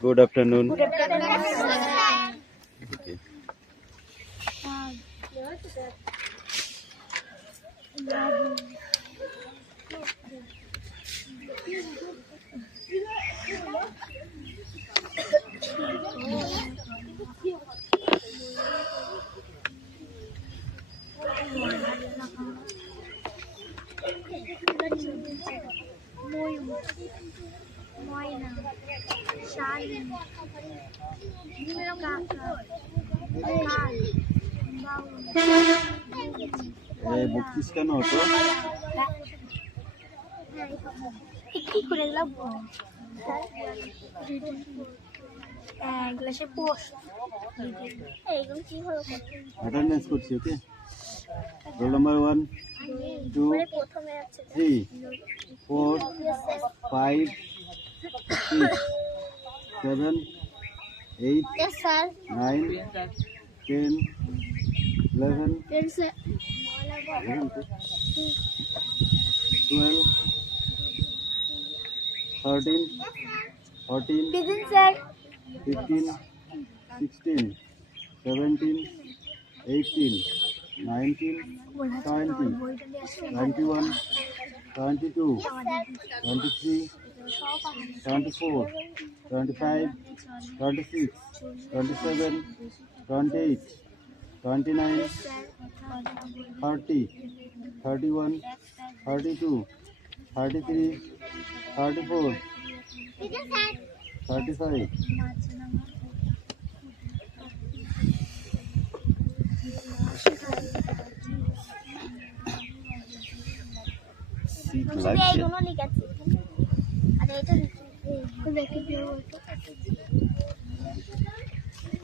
Good afternoon. Okay. বকছিস কেন তো? কি করে লাগবো? গ্লাসে পোস্ট এইগুলো কি হলো? অ্যাটেন্ডেন্স করছি, okay? Roll number 1 2 3 4 5 6 7 8 Yes, sir. 9 10 11 Yes, sir. 12 13 14 Begin, sir. 15 16 17 18 19 20 21 22 23 24 25 26 27 28 29 30 31 32 33 34 35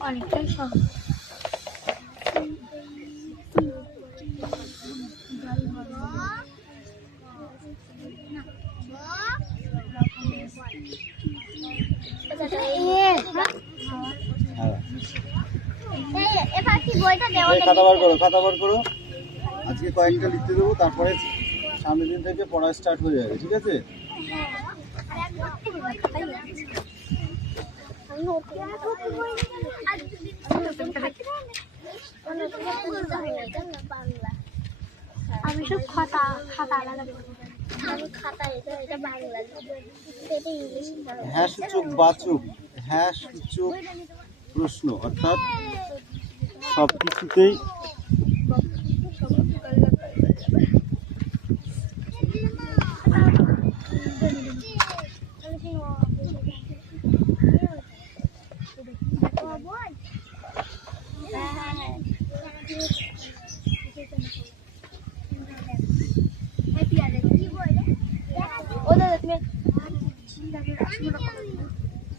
অনেকটাই সহজ। খাতা বার করো। আজকে কয়েকটা লিখতে দেবো, তারপরে সামনের দিন থেকে পড়া স্টার্ট হয়ে যাবে, ঠিক আছে? আমি সব খাতা আলাদা করবো। হ্যাঁ সূচক বাচক, হ্যাঁ সূচক প্রশ্ন, অর্থাৎ সব কিছুতেই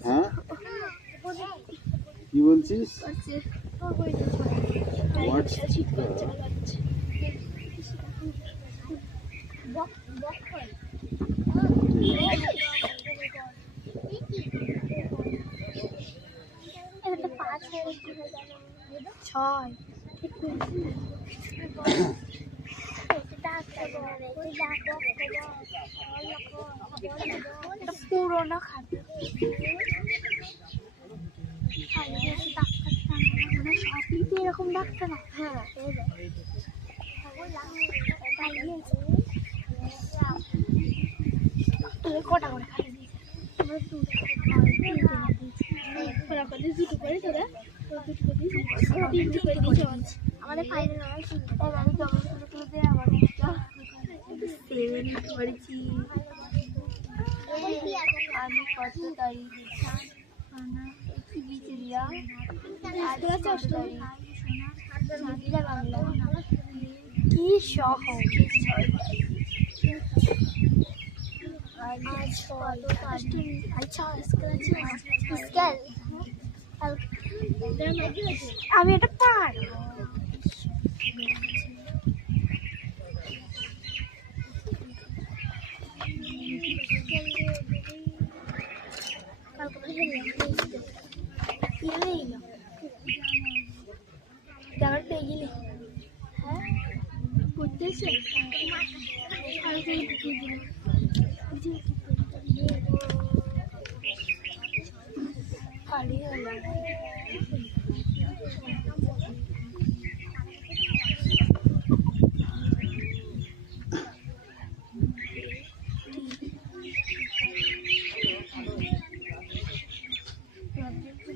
হ্যাঁ কি বলছিস? পুরোনো খাতা এরকম ডাক্তার না। হ্যাঁ কটা করে আমাদের ফাইনাল আমি আমি কত তারিখ কি সহজ। আমি এটা পারবো। পেয়ে গেলি। হ্যাঁ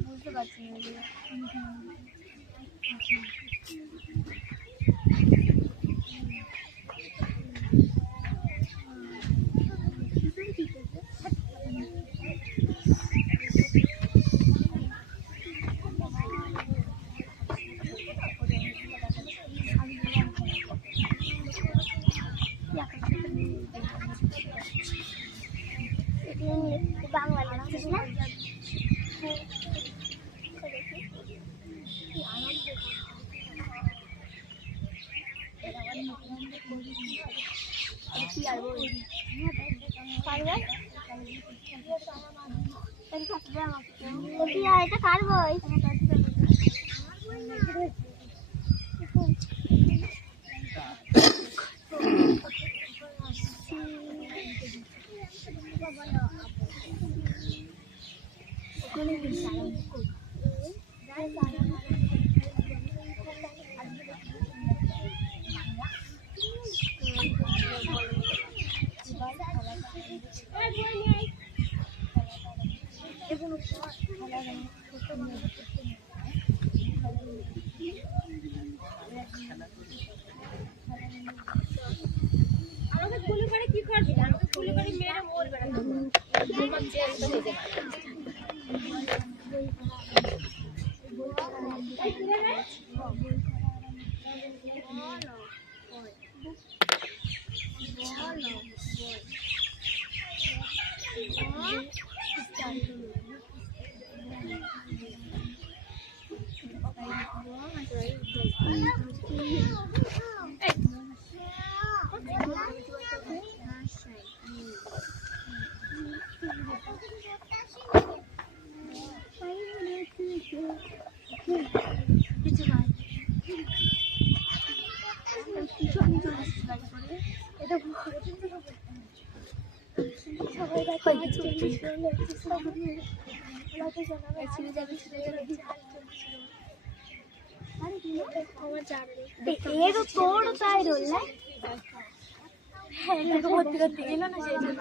বুঝতে পারছি না। বাংলা লিখছিস না? এটা কার বই? আমাকে গুলি করে কি করবি? আমাকে গুলি করে মেরে মরবে না। আমার জেলটা হয়ে যাবে। তোর তাই রোল না ভর্তি করতে গেল না সেই জন্য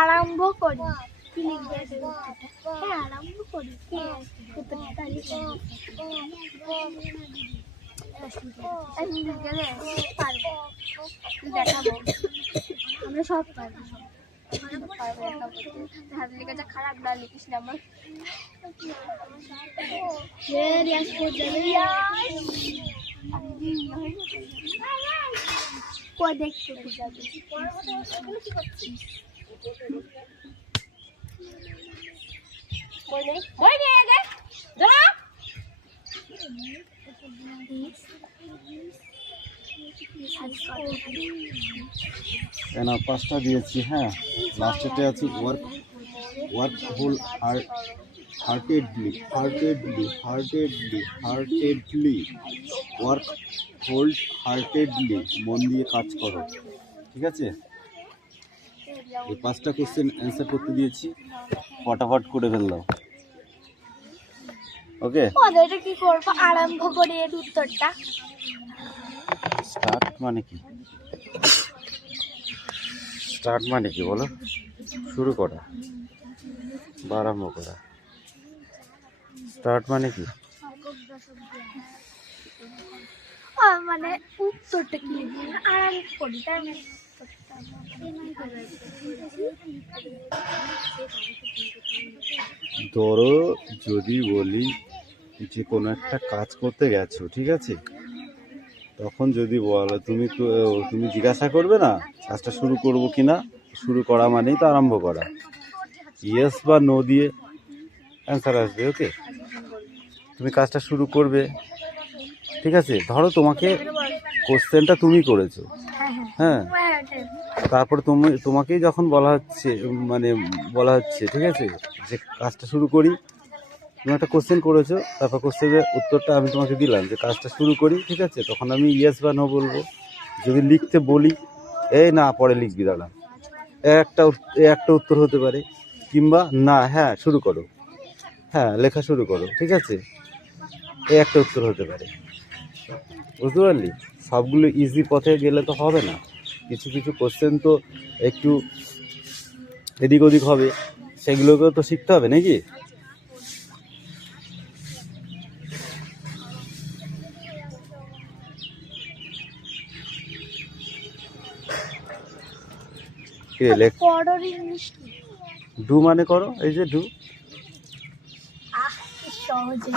আরম্ভ করি কি লিখবে আরম্ভ করি দেখাবো আমরা সব পারবো হাত লেখা খারাপ না লিখিস না আমার দেখতে যাবে কেন 5টা দিয়েছি। হ্যাঁ, লাস্টেতে আছে work wholeheartedly work wholeheartedly, মন দিয়ে কাজ করো। ঠিক আছে, এই 5টা কোশ্চেন অ্যান্সার করতে দিয়েছি, ফটাফট করে ফেললাম। ওকে, এটা কি করবো? আরম্ভ করি এর উত্তরটা। স্টার্ট মানে কি? স্টার্ট মানে কি বলো? শুরু করা বা আরম্ভ করা। স্টার্ট মানে কি? মানে উত্তরটা কি লিখবো আর আমি পড়ি তার মানে ধরো যদি বলি যে কোনো একটা কাজ করতে গেছো, ঠিক আছে, তখন যদি বলো তুমি জিজ্ঞাসা করবে না কাজটা শুরু করবো কি না, শুরু করা মানেই তো আরম্ভ করা, ইয়েস বা নো দিয়ে অ্যান্সার আসবে। ওকে, তুমি কাজটা শুরু করবে, ঠিক আছে। ধরো তোমাকে কোশ্চেনটা তুমি করেছো, হ্যাঁ, তারপরে তোমাকেই যখন বলা হচ্ছে ঠিক আছে, যে কাজটা শুরু করি, তুমি একটা কোশ্চেন করেছো, তারপর কোশ্চেনের উত্তরটা আমি তোমাকে দিলাম যে কাজটা শুরু করি, ঠিক আছে, তখন আমি ইয়েস বা নো বলবো। যদি লিখতে বলি, এই না পরে লিখবি দাঁড়া, একটা উত্তর হতে পারে, কিংবা না হ্যাঁ শুরু করো, হ্যাঁ লেখা শুরু করো, ঠিক আছে, একটা উত্তর হতে পারে। বুঝতে পারলি? সবগুলো ইজি পথে গেলে তো হবে না, কিছু কিছু কোশ্চেন তো একটু এদিক ওদিক হবে, সেগুলোকেও তো শিখতে হবে নাকি? ডু মানে করো, এই যে ডু। সহজে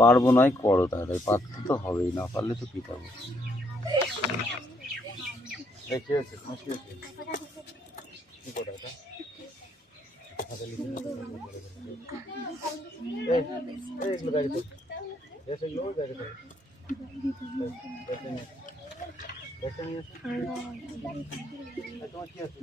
পারবো নয়, করো, তাহলে পারতে তো হবেই, না পারলে তো পিটাবো। কি হয়েছে তোমার, কি হয়েছে, কি করে এটা? এগুলো গাড়িতে, এগুলো গাড়িতে তোমার কি আছে?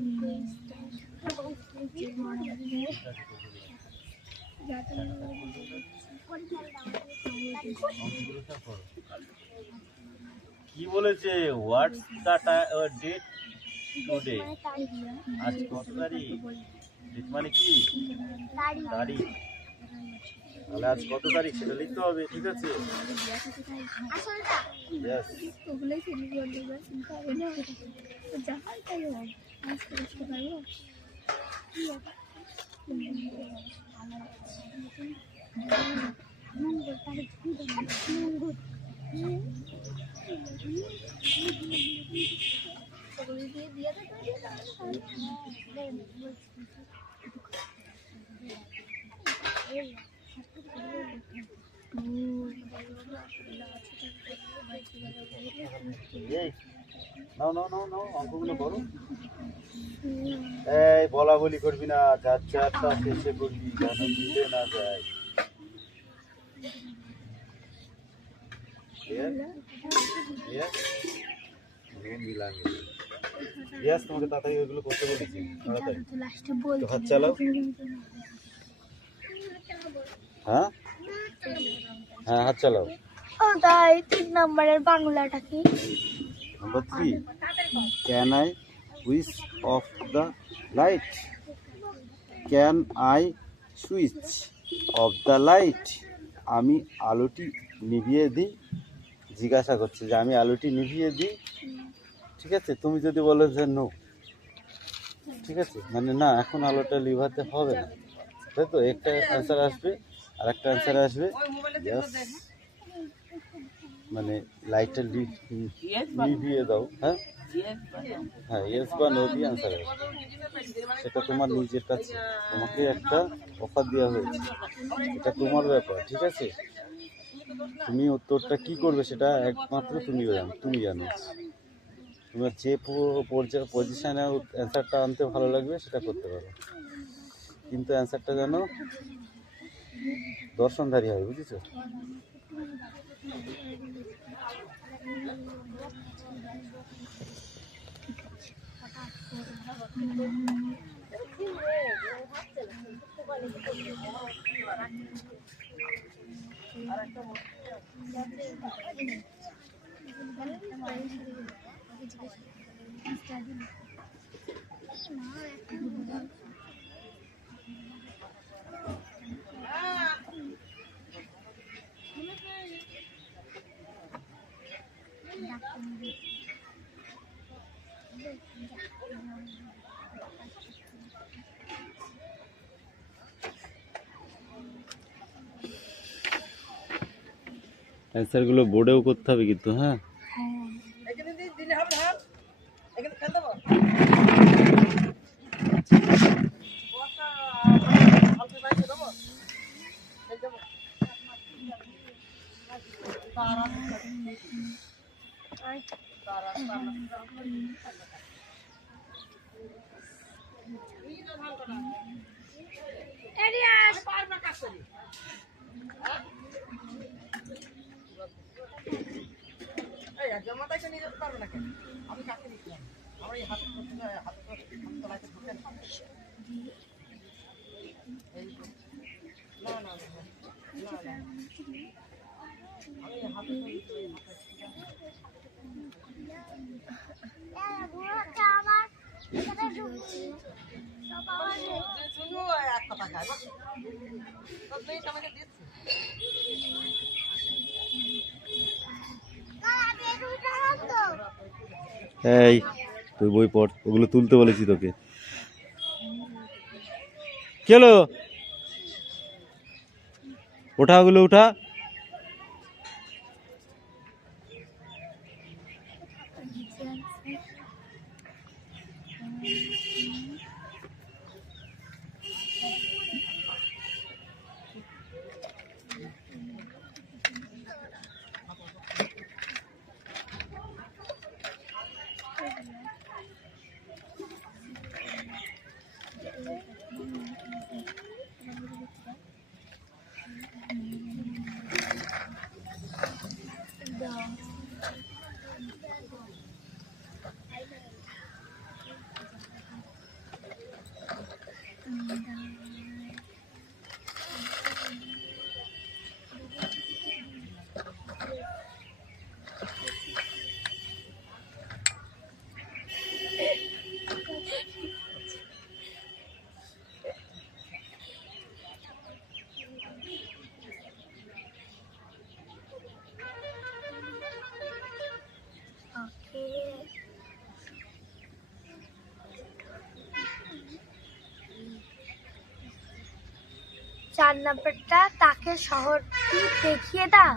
কি বলেছে, হোয়াটস দ্য ডেট টুডে, আজ কত তারিখ, ডেট মানে কি তারিখ, তাহলে আজ কত তারিখ সেটা লিখতে হবে, ঠিক আছে। নাও অঙ্কগুলো করো। এই বলা বলি করবি না, যার চারটা শেষে করবি যেন মিলে না যায়। তোমাকে তাড়াতাড়ি ওইগুলো করতে বলেছি, তাড়াতাড়ি হাত চালাও। হ্যাঁ হ্যাঁ হাত চালাও। তাই 3 নম্বরের বাংলাটা কি? Number 3, can I switch off the light, can I switch off the light, আমি আলোটি নিভিয়ে দিই, জিজ্ঞাসা করছে যে আমি আলোটি নিভিয়ে দিই, ঠিক আছে। তুমি যদি বলো যে নো, ঠিক আছে, মানে না এখন আলোটা লিভাতে হবে না, তাই তো একটা অ্যান্সার আসবে, আর একটা অ্যান্সার আসবে ইয়েস, মানে লাইটটা নিভিয়ে দাও। হ্যাঁ হ্যাঁ ইয়েস বা নো দিয়ে অ্যান্সার আসবে, সেটা তোমার নিজের কাছে, তোমাকে একটা অফার দেওয়া হয়েছে, এটা তোমার ব্যাপার, ঠিক আছে। তুমি উত্তরটা কি করবে সেটা একমাত্র তুমি জানো। তোমার যে পজিশনে অ্যান্সারটা আনতে ভালো লাগবে সেটা করতে পারো, কিন্তু অ্যান্সারটা যেন দর্শনধারী হয়, বুঝেছো? অ্যান্সারগুলো বোর্ডেও করতে হবে কিন্তু, হ্যাঁ। এই তুই বই পড়, ওগুলো তুলতে বলেছি তোকে। কি হলো? ওঠা, ওগুলো উঠা। চার নাম্বারটা তাকে শহরটি দেখিয়ে দাও।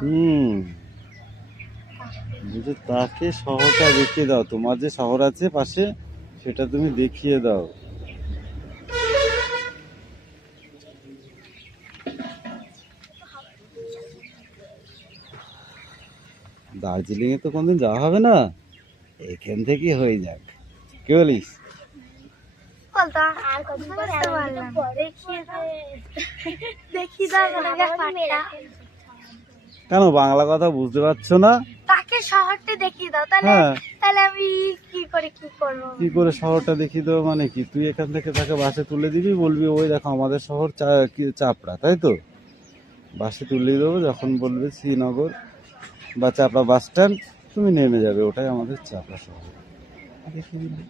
বুঝে তাকে শহরটা দেখিয়ে দাও, তোমার যে শহর আছে পাশে সেটা তুমি দেখিয়ে দাও। দার্জিলিং এ তো কোনদিন যাওয়া হবে না, এখান থেকে হয়ে যাক, কি বলিস? বলতো আর কথা বুঝতে পারলাম না। দেখিয়ে দাও মানে ব্যাপারটা। কেন বাংলা কথা বুঝতে পারছো না? তাকে শহরটি দেখিয়ে দাও, তাহলে হ্যাঁ, তাহলে আমি কি করবো? কি করে শহরটা দেখিয়ে দেবো মানে কি? তুই এখান থেকে তাকে বাসে তুলে দিবি, বলবি ওই দেখো আমাদের শহর চাপড়া, তাই তো? বাসে তুলে দেবো, যখন বলবে শ্রীনগর বা চাপড়া বাস স্ট্যান্ড, তুমি নেমে যাবে, ওটাই আমাদের চাপড়া শহর। দেখিয়ে দিবি।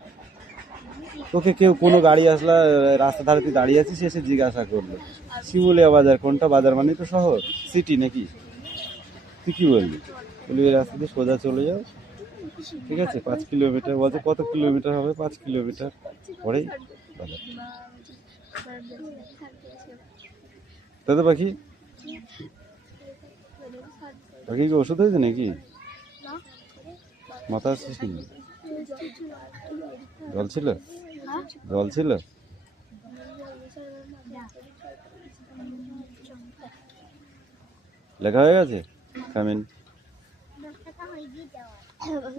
তোকে কেউ কোনো গাড়ি আসলা, রাস্তা ধারে তুই দাঁড়িয়ে আছিস, এসে জিজ্ঞাসা করলো শিমুলিয়া বাজার কোনটা? বাজার মানে তো শহর, সিটি নাকি? তুই কি বলবি? বলবি এই রাস্তা দিয়ে সোজা চলে যাও, ঠিক আছে? 5 কিলোমিটার। বলছে কত কিলোমিটার হবে? 5 কিলোমিটার পরেই বাজার। তাই তো পাখি? পাখি কি ওষুধ হয়েছে নাকি? মাথা আসছিস নাকি? জল ছিল? জল ছিল? লেখা হয়ে গেছে কামিন?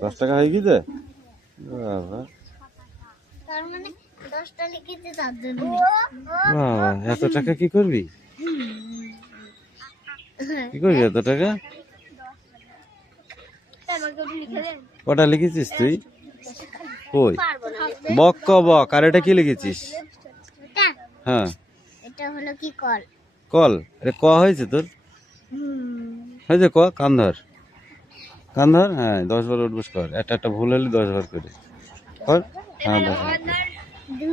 10 টাকা হয়ে গেছে? বাবা তার মানে 10টা লিখেছে তার জন্য। বাবা, এত টাকা কি করবি? কি করবি এত টাকা? কটা লিখেছিস তুই? কই বক ক বক। আর এটা কি লিখেছিস? হ্যাঁ, এটা হলো কি কল? কল। আরে ক হয়েছে তোর? হয়েছে ক? কান ধর, কান ধর। হ্যাঁ, 10 বার উঠবস কর। একটা ভুল হলে 10 বার করে কর। হ্যাঁ, 10 বার। 2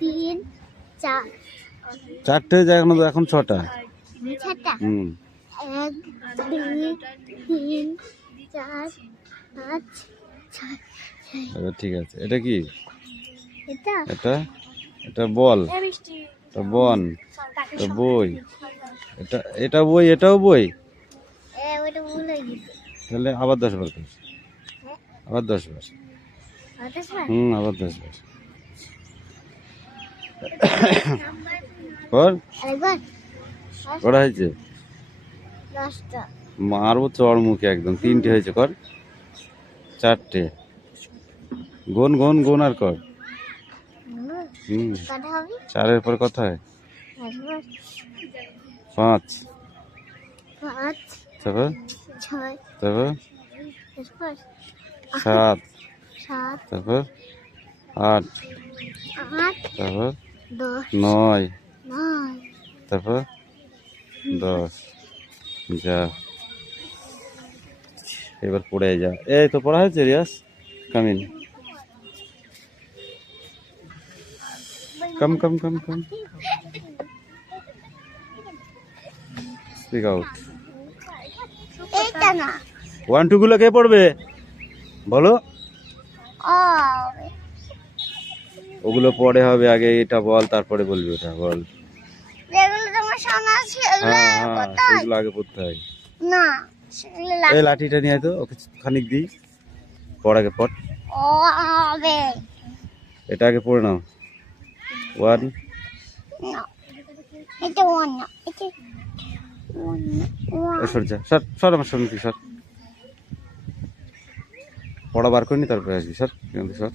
3 4 4টে যায় এখন 6টা। 6টা। 1 2 3 4 5 6। ঠিক আছে। এটা কি? এটা এটা বল, এটা বন, এটা বই, এটা বই, এটাও বই। ওইটা ভুল হয়ে গেছে। তাহলে আবার 10 বার কর, আবার 10 বার। আদেশ না আবার 10 বার কর। আরেকবার করা হয়েছে? 10টা মারবো চড় মুখে একদম। 3টে হয়েছে, কর 4টে। গোন গোন গোন আর কর। কাটা হবে 4-এর পর কথা হয় একবার 5, 5 তারপর 6 তারপর এরপর 7, 7 তারপর 8, 8 তারপর 10 9, 9 তারপর 10। যা, এবার পড়ে যা। এই তো পড়া হয়েছে রিয়াস। কামিন, কম কম কম কম, স্পিক আউট। এইটা না 1 2 গুলো কে পড়বে বলো? ও ওগুলো পরে হবে, আগে এটা বল, তারপরে বলবি ওটা বল। যেগুলো তোমার শোনা সেগুলো হ্যাঁ হ্যাঁ, কোথায় সেগুলো আগে পড়তে হয়। না সেগুলো এই লাঠিটা নিয়ে আয় তো, ওকে খানিক দিই। পড় আগে পড়, ও হবে এটা আগে পড়ে নাও। 1, না এটা ওয়ান না এটা ওয়ান সর যা, সর সর আমার সামনে তুই সর। পড়া বার করিনি তারপরে আসবি, সর এখান থেকে সর।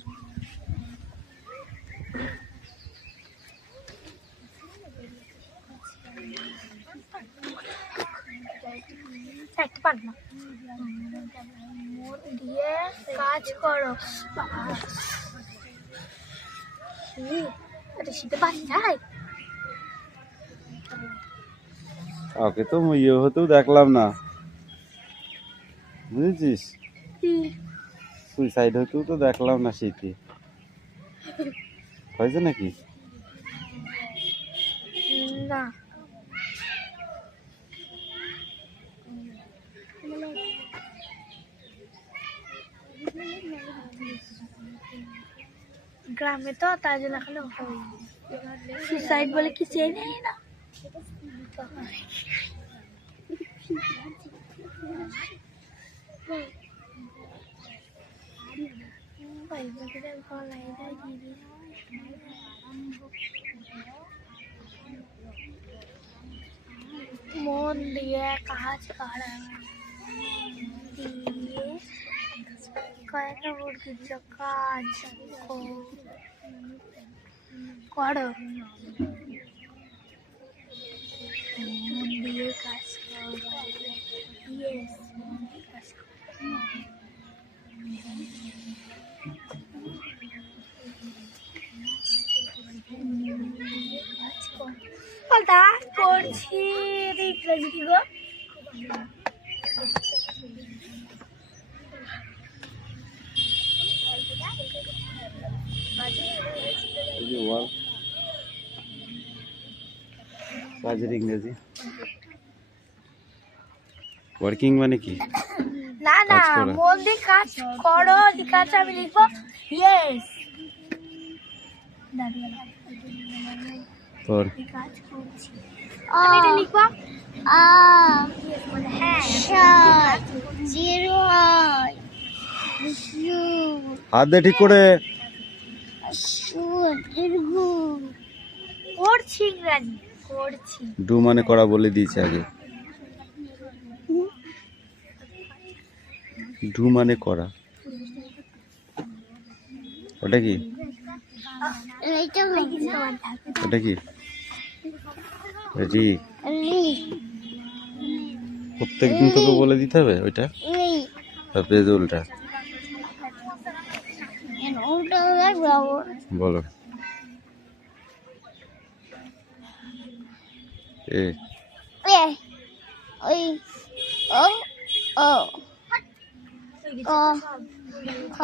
একটা পার না মন দিয়ে কাজ করো এটা শীতে পারি যায় ওকে তো ইয়ে হতেও দেখলাম না, বুঝেছিস? সুইসাইড হতেও তো দেখলাম না শীতে। হয়েছে নাকি? না গ্রামে তো তাই জন্য এখানে সুইসাইড বলে কি চেনে না মন দিয়ে কাজ করা দিয়ে কয়েকটা মুরগির কাজ করো মন দিয়ে কাজ করো ইয়েস কাজ করো বলতা করছি ইংরেজি কি গো কাজের ইংরেজি ওয়ার্কিং মানে কি? না না কাজ করা। মন দিয়ে কাজ করো কাজ আমি লিখবো ইয়েস তোর কাজ করছি আমি এটা লিখবো হ্যাঁ জিরো হাত দে ঠিক করে। করছি ইংরাজি করছি ডু মানে করা বলে দিয়েছে আগে। ডু মানে করা, ওটা কি? ওটা কি? রি। প্রত্যেকদিন তোকে বলে দিতে হবে ওইটা, তারপরে উল্টা বলো। এ ওই ও ও ক খ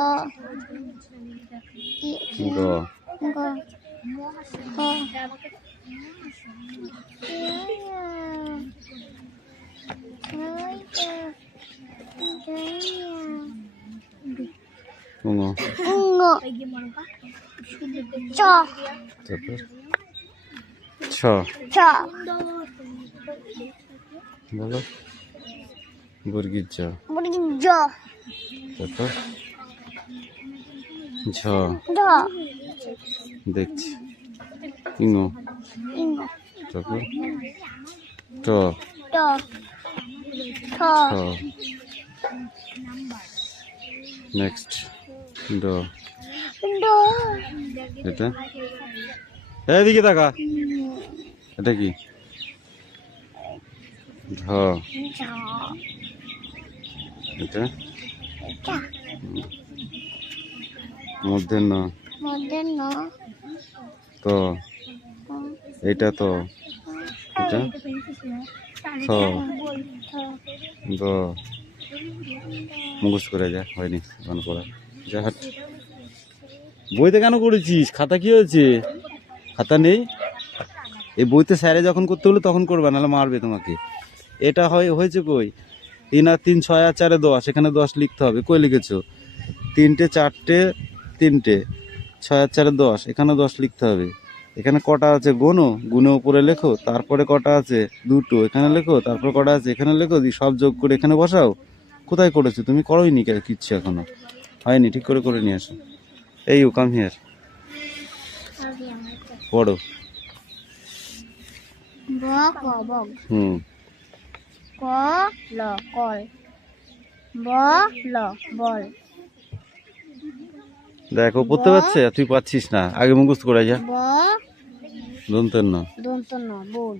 গ গ খ ঙ, চ তারপর ছ ছ বলো। বর্গীর জ। বর্গীর জ। তারপর ঝ। ঢ। দেখছি। ইঙো। ইঙো। তারপর ট। ট। ঠ। ছ। নেক্সট ড। ড। এটা এদিকে তাকা। এটা কি? ঢ। ঝ। এটা এটা মধ্যে ন। মধ্যে ন। ত। এটা তো। এটা ছ। দ। মুখস্থ করে যা, হয়নি এখন করা। যা হাট। বইতে কেন করেছিস? খাতা কি হয়েছে? খাতা নেই? এই বইতে স্যারে যখন করতে হলো তখন করবে, নাহলে মারবে তোমাকে। এটা হয়েছে কই? 3 আর 3 6 আর 4 10, এখানে 10 লিখতে হবে। কই লিখেছো? 3টে 4টে 3টে 6 আর 4 10, এখানে 10 লিখতে হবে। এখানে কটা আছে গোনো, গুনে উপরে লেখো, তারপরে কটা আছে 2টো এখানে লেখো, তারপরে কটা আছে এখানে লেখো, দিয়ে সব যোগ করে এখানে বসাও। কোথায় করেছো তুমি? করোইনি কিচ্ছু এখনো হয়নি। ঠিক করে নিয়ে আসো। এই ইউ কাম হিয়ার। পড়ো। ব ক বগ। হুম। ক ল কল। ব ল বল। দেখো পড়তে পারছে, আর তুই পাচ্ছিস না। আগে মুখস্থ করে যা। ব দন্তের ন। দন্ত ন বই।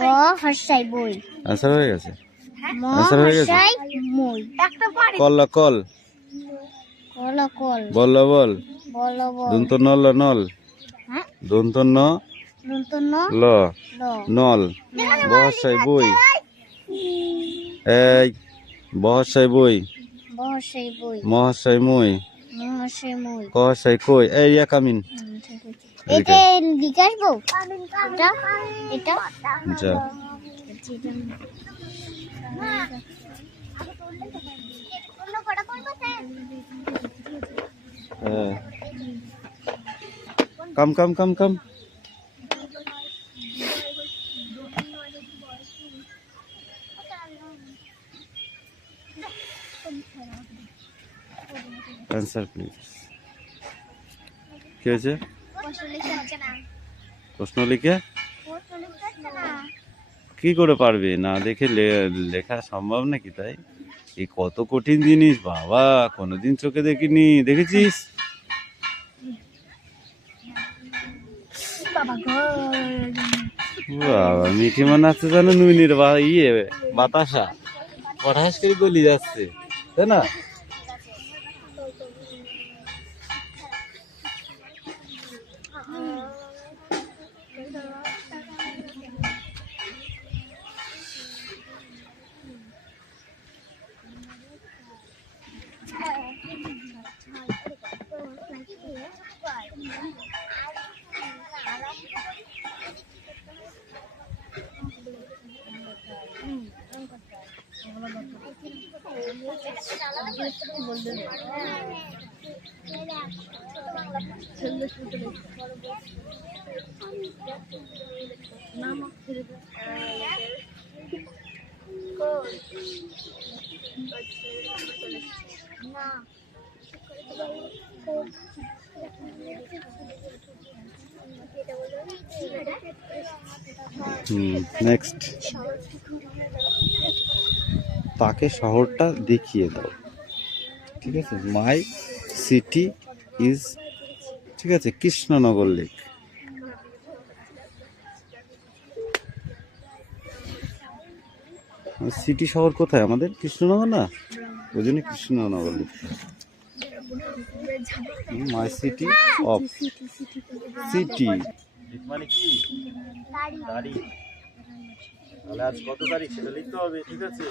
ব হর্ষাই বই। আনসার হয়ে গেছে। ম আনসার হয়ে গেছে। হর্ষাই মই। কল কল। কল কল। বল বল। বল বল। দন্ত নল নল। হ্যাঁ দন্ত ন দন্ত ন ল ল। নল। বহসাই বই। এই বহসাই বই। ব হর্ষাই বই। মহাশয় মই। ম হর্ষাই মই। কহসাই কই। এই কামিন। এটা বিকাশ বউ। এটা এটা যা। হ্যাঁ। Come come come come. Answer please. কি হয়েছে? প্রশ্ন লিখে কি করে পারবে? না দেখে লেখা সম্ভব নাকি? তাই এই কত কঠিন জিনিস বাবা, কোনোদিন চোখে দেখিনি। দেখেছিস? বাবা মিঠি মনে আছে যেন নুনির বাতাসা পটাশ করে গলি যাচ্ছে, তাই না? নেক্সট। তাকে শহরটা দেখিয়ে দাও। ঠিক আছে, মাই সিটি ইজ, ঠিক আছে, কৃষ্ণনগর লেক। সিটি শহর কোথায় আমাদের? কৃষ্ণনগর না? ওই জন্য কৃষ্ণনগর লিখতে। মাই সিটি অফ। সিটি মানে কি? তারিখ। তাহলে আজ কত তারিখ সেটা লিখতে হবে। ঠিক আছে,